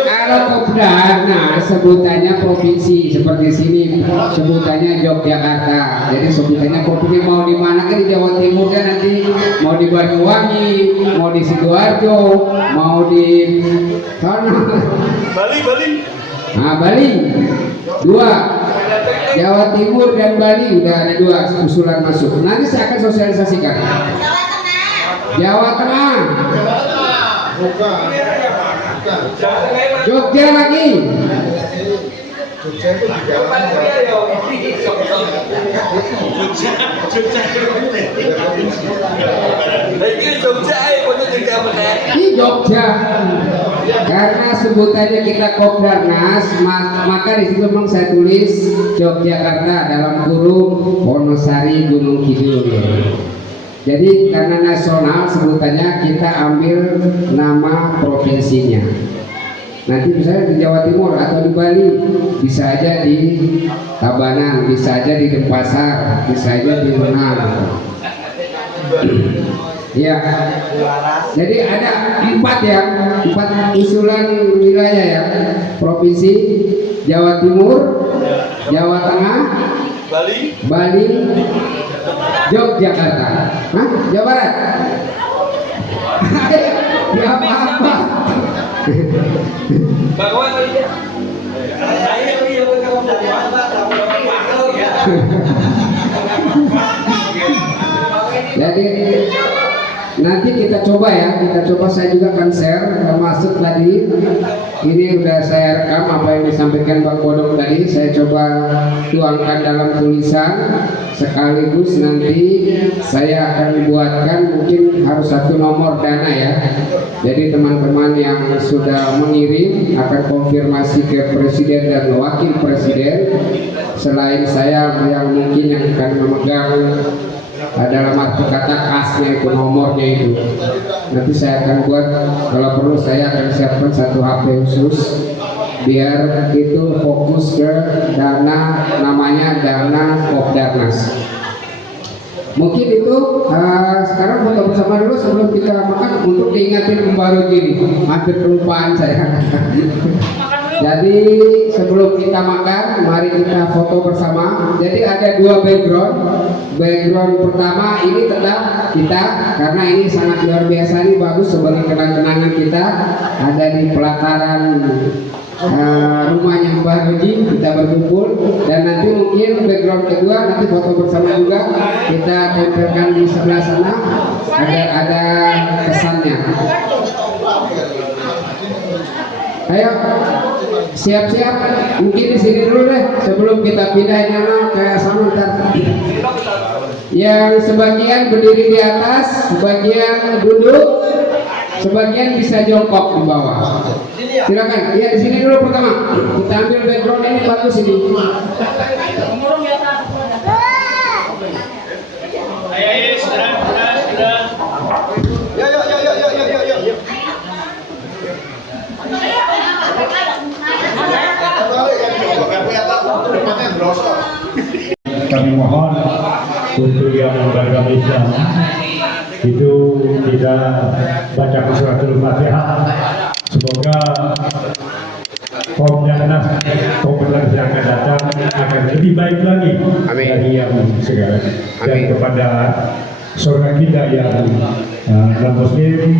Kalau Kopdarnas sebutannya provinsi, seperti sini sebutannya Yogyakarta. Jadi sebutannya provinsi, mau di mana kan di Jawa Timur kan, nanti mau di Banyuwangi, mau di Sidoarjo, mau di sana. Bali. Nah, Bali 2. Jawa Timur dan Bali udah ada 2 usulan masuk. Nanti saya akan sosialisasikan. Jawa Tengah. Jogja lagi. Di Jogja. Karena sebutannya kita Kopdarnas, maka di situ memang saya tulis Yogyakarta dalam kurung Wonosari Gunung Kidul. Jadi karena nasional sebutannya kita ambil nama provinsinya. Nanti misalnya di Jawa Timur atau di Bali, bisa aja di Tabanan, bisa aja di Denpasar, bisa aja di Renang. Ya. Jadi ada 4 ya, 4 usulan wilayah ya. Provinsi Jawa Timur, Jawa Tengah, Bali, Yogyakarta. Hah? Jawa Barat. Ya apa-apa. Jadi nanti kita coba ya, saya juga akan share, termasuk tadi ini udah saya rekam apa yang disampaikan Bang Bodong tadi, saya coba tuangkan dalam tulisan, sekaligus nanti saya akan buatkan, mungkin harus 1 nomor dana ya. Jadi teman-teman yang sudah mengirim akan konfirmasi ke Presiden dan Wakil Presiden, selain saya yang mungkin yang akan memegang dalam arti kata kasnya itu, nomornya itu. Nanti saya akan buat, kalau perlu saya akan siapkan 1 HP khusus biar itu fokus ke dana, namanya dana Kopdarnas. Mungkin itu sekarang foto bersama dulu sebelum kita makan, untuk diingatin baru gini, hampir kelupaan saya. Jadi sebelum kita makan, mari kita foto bersama. Jadi ada 2 background. Background pertama ini tetap kita, karena ini sangat luar biasa, ini bagus sebagai kenang-kenangan kita. Ada di pelataran rumahnya Mbah Roji, kita berkumpul. Dan nanti mungkin background kedua, nanti foto bersama juga kita tempelkan di sebelah sana agar ada kesannya. Ayo siap-siap, mungkin di sini dulu deh sebelum kita pindahin anak ke sana ntar. Yang sebagian berdiri di atas, sebagian duduk, sebagian bisa jongkok di bawah. Silakan. Ya di sini dulu pertama. Kita ambil background ini bagus ini. Ayo, sudah. Kami mohon untuk yang beragama Islam itu kita baca suratul Fatihah. Semoga Kopdarnas yang akan datang akan lebih baik lagi dari yang sekarang. Dan kepada saudara kita yang non-muslim,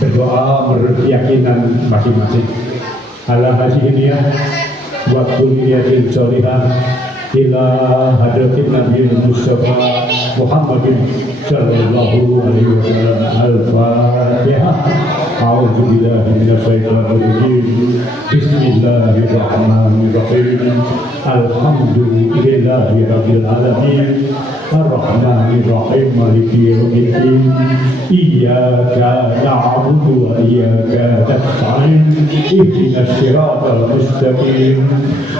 berdoa menurut keyakinan masing-masing. Ala hasilnya wa kulliyatin sholihah ila hadratin Nabi Mustafa Muhammadin sallallahu alaihi wasallam. Al-Fatihah. A'udzu billahi minasyaitonir rajim. Bismillahirrahmanirrahim. Alhamdulillahi rabbil alamin. Ar-Rahmanir Rahim. Maliki yaumiddin. Iyyaka na'budu wa iyyaka nasta'in. Ihdinas siratal mustaqim.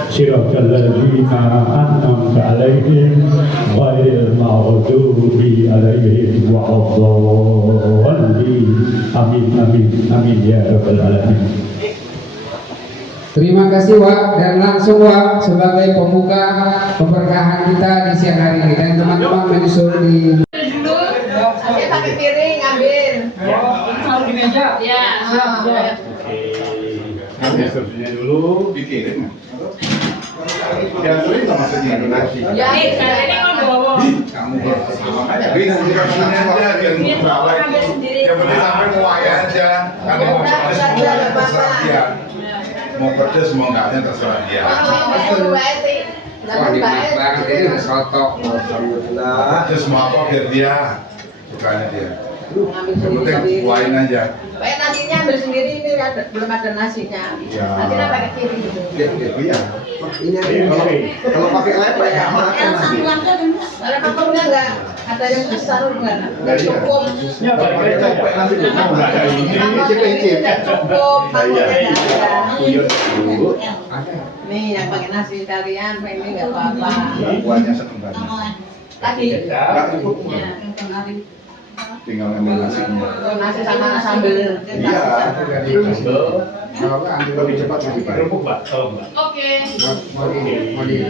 Siratal ladzina an'amta 'alaihim ghairil maghdubi 'alaihim waladdallin. Amin amin amin ya rabbal alamin. Terima kasih Wak, dan langsung Wak sebagai pembuka pemberkahan kita di siang hari ini, dan teman-teman menyusul di Dulu, saya pakai piring ngambil. Kalau di meja? Ya. Ambil servisnya dulu, dikirim. Dianturin nggak maksudnya donasi? Ya, ini kan bawa. Kamu bersama aja. Yang penting sampai mau aja. Kalau mau pedes terserah dia. Mau pedes mau enggaknya terserah dia. Wah, nikmat banget ini soto. Pedes mau apa biar dia sukanya dia. Yang penting kuain aja. Pakai nasinya ambil sendiri, ini belum ada nasinya. Ya. Nanti pakai piring gitu. Iya. Ini kalau pakai lepek nggak makan nanti. Kalau pakumnya enggak ada yang besar enggak cukup. Ya, pakai lepek nanti mau nggak ada ini. Enggak cukup. Pakumnya enggak ada. Kuyut dulu. Nih yang pakai nasi kalian, ini enggak apa-apa. Buahnya seneng banget. Tadi. Enggak cukup. Ya, yang kemarin. tinggal ngambil nasinya. Nasi sama sambal. Iya, Kalau nggak ambil lebih cepat lebih baik. Kerupuk, Pak. Tolong, Pak. Oke. Mau di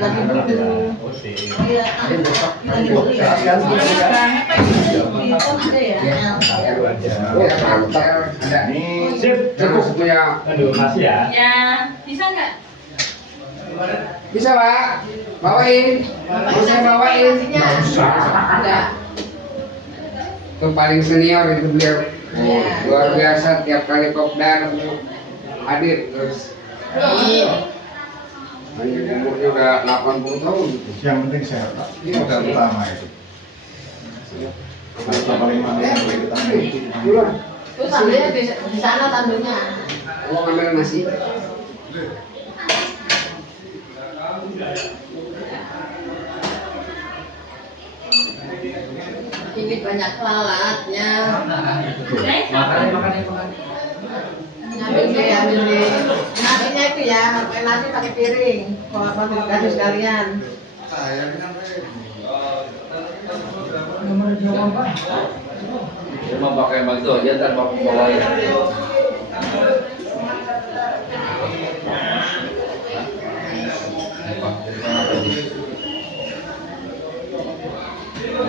Sip, cukup. punya Aduh, makasih ya. Ya, bisa nggak? bisa Pak bawain mau saya bawain Ada. itu paling senior itu beliau luar biasa tiap kali kopdar hadir terus umurnya udah 80 tahun gitu. Yang penting sehat, Pak. Ini modal utama itu. Harta paling mana yang boleh kita miliki. Itu sambalnya di sana sambalnya. mau ngambil nasi Ini banyak lalatnya. Makan. Ambil deh. Nasinya itu ya, pakai nasi pakai piring. Kalau apa dikasih sekalian. Dia mau pakai begitu aja ntar bawain.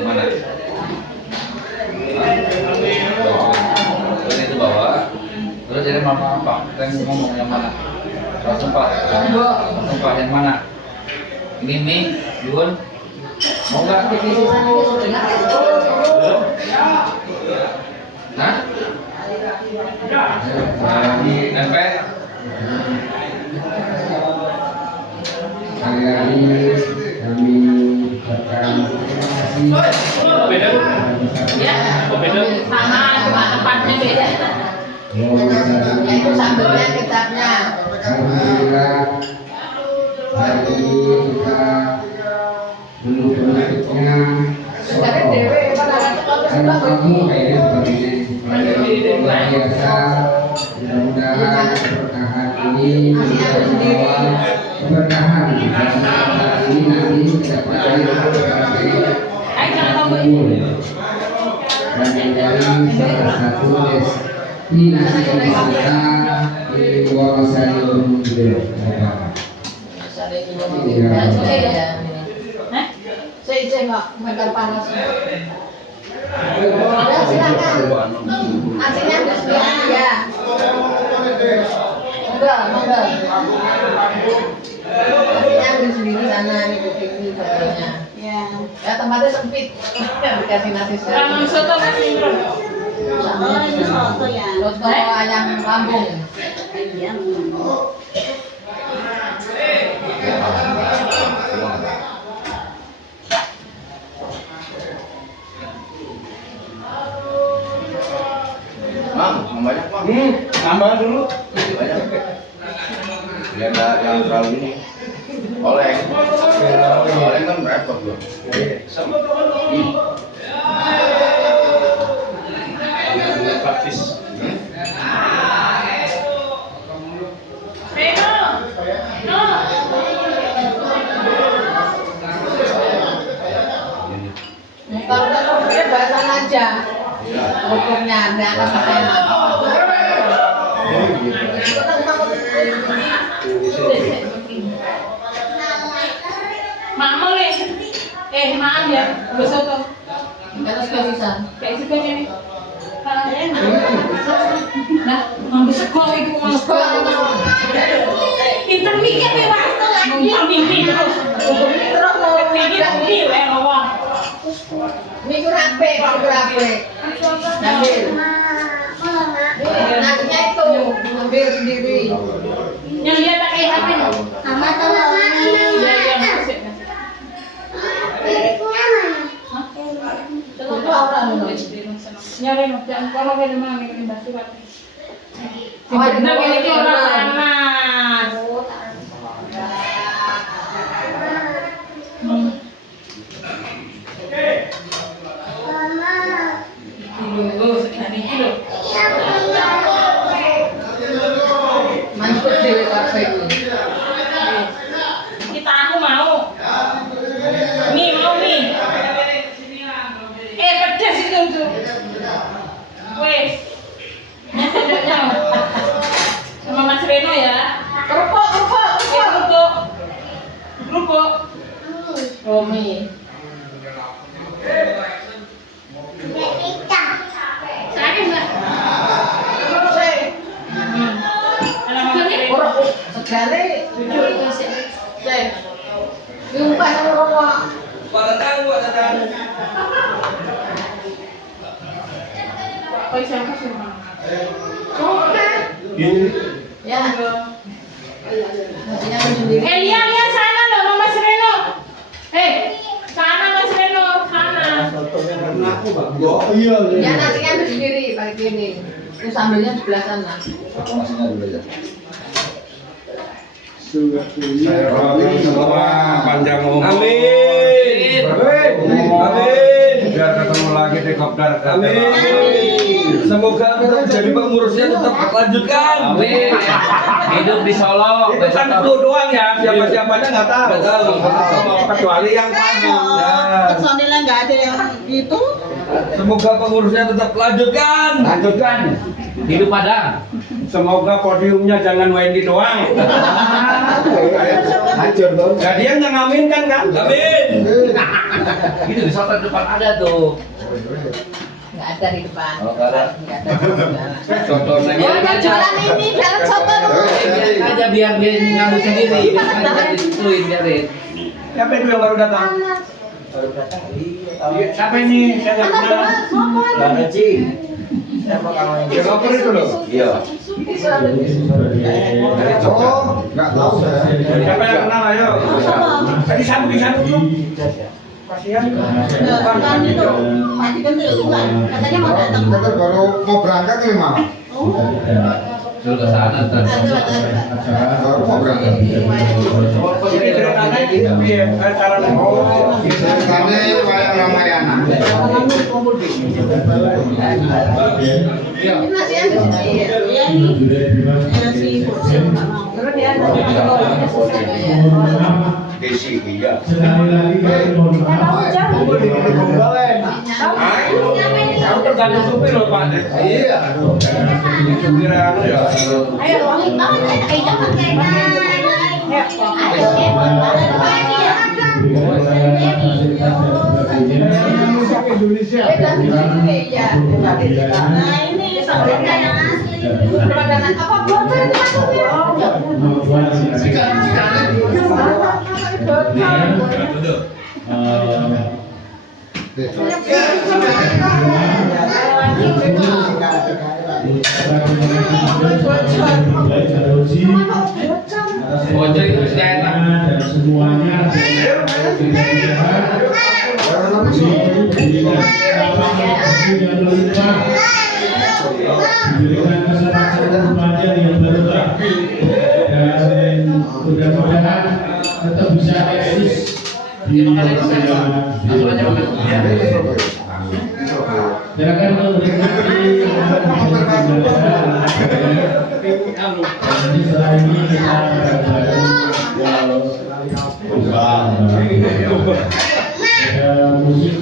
Mana? Terus itu bawa. Terus jadi mama apa? Kita ngomong yang mana? Langsung Pak. Langsung Pak yang mana? Ini mie, Yun. Mau nggak? Hah? Tempe? hari-hari kami akan Beda. Ya. Beda. Sama, cuma tempatnya beda. Itu sambalnya kecapnya. Alhamdulillah hari ini kita menu penutupnya soto ayam kamu kayaknya seperti luar biasa. Mudah-mudahan keberkahan ini bisa membawa keberkahan dan ini nanti didapatkan sebagai umur dan menjadi salah satu destinasi wisata di Wonosari Gunung Kidul. Saya nggak makan panas. Ya, silakan. Nasinya habis ya. Enggak. Nasinya ambil sendiri sana ini ini katanya. Ya. Ya tempatnya sempit. Dikasih nasi Kalau sendiri. soto masih belum. Oh, ini soto ya. Soto ayam kampung. Iya. Mang banyak Mang. Nambah dulu. Ya nggak yang terlalu ini. Oleng kan repot loh. Praktis. Kalau udah kopinya bahasan aja. Ukurnya ada akan pakai Mama nih. Maaf ya, gue soto. Terus kebisan. Kayak gitu kan ini. Nah, ngambil sekolah itu pinter mikir nih waktu lagi. Mimpi terus. Terus mau mikir ngomong. mikir HP. Ngambil. Nasinya itu ngambil sendiri. Yang dia pakai HP. Mama tolong. Itu orang Nyari jangan kalau ada mami ini basuh hati. Benar ini orang panas. Mantap dewe kafe ini. Kita aku mau. Nih mau nih. Pedas itu tuh. Jujur sih. Jumpa sama rokok. Buat datang. Oh, siapa sih, Bang? Ya. Lihat sana loh, Mas Reno. Sana Mas Reno, sana. Ya nasinya ambil sendiri pakai gini. Terus ambilnya sebelah sana. Panjang umur. Amin. Biar ketemu lagi di kopdar. Amin. Semoga kita jadi pengurusnya tetap lanjutkan. Amin. Hidup di Solo. Itu kan itu doang ya. Siapa-siapanya nggak tahu. Kecuali yang paham. Personilnya nggak ada yang gitu. Semoga pengurusnya tetap lanjutkan. Hidup Padang. Semoga podiumnya jangan Wendy doang. Hancur dong. Jadi yang ngaminkan kan? Amin. Itu di Solo depan ada tuh. Nggak ada di depan. Oh, nggak ada. Nggak ada. Contoh Oh, yang jualan ini jualan soto dong. aja biar dia ngambil sendiri. Biar dituin biarin. Siapa itu yang baru datang? Siapa ini? Saya nggak kenal. Developer itu loh. Iya. Oh, nggak tahu saya. Siapa yang kenal ayo? Tadi satu tuh. Kasihan. Bukan itu, Pak Dikentil bukan. Katanya mau datang. Kita baru mau berangkat nih, Mak. Dulu ke sana ntar. Baru mau berangkat. Jadi ceritanya gitu ya. Cara Ceritanya wayang Ramayana. Ini nasi ambil sendiri ya. Iya nih. Nasi kursi. Terus dia ada Sekali lagi kami mohon maaf. Kamu tergantung supir loh Pak. Iya. Supir anu ya. Ayo, wangi banget. Ayo, Indonesia. Iya. Nah, ini saudara yang asli. Makanan apa buat itu masuknya? Bocor itu sudah enak. Dan semuanya diberikan kesempatan pelajar yang baru terakhir dan mudah-mudahan tetap bisa eksis di silakan menikmati setelah ini kita musik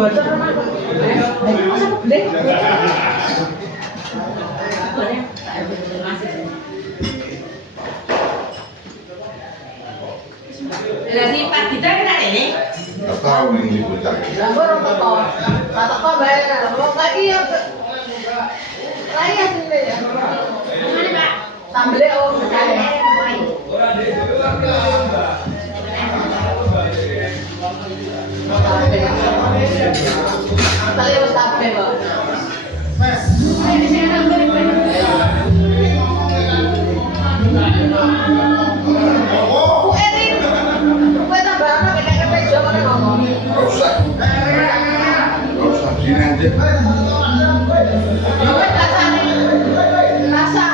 bocor sama kok. Dek. Jadi Pak kita kena ini. Nggak tahu ini bocah. Lah gua orang teko. Kata kok bayar. Mau lagi ya. Lagi ya sini ya. Mana Pak? Sambel oh saya. Saya wis kabeh, Pak. Bu Erin, kowe tambah ana nek meja kok ngomong. Nggak usah. Nggak usah. Sini aja. Ya wis rasane. Rasa.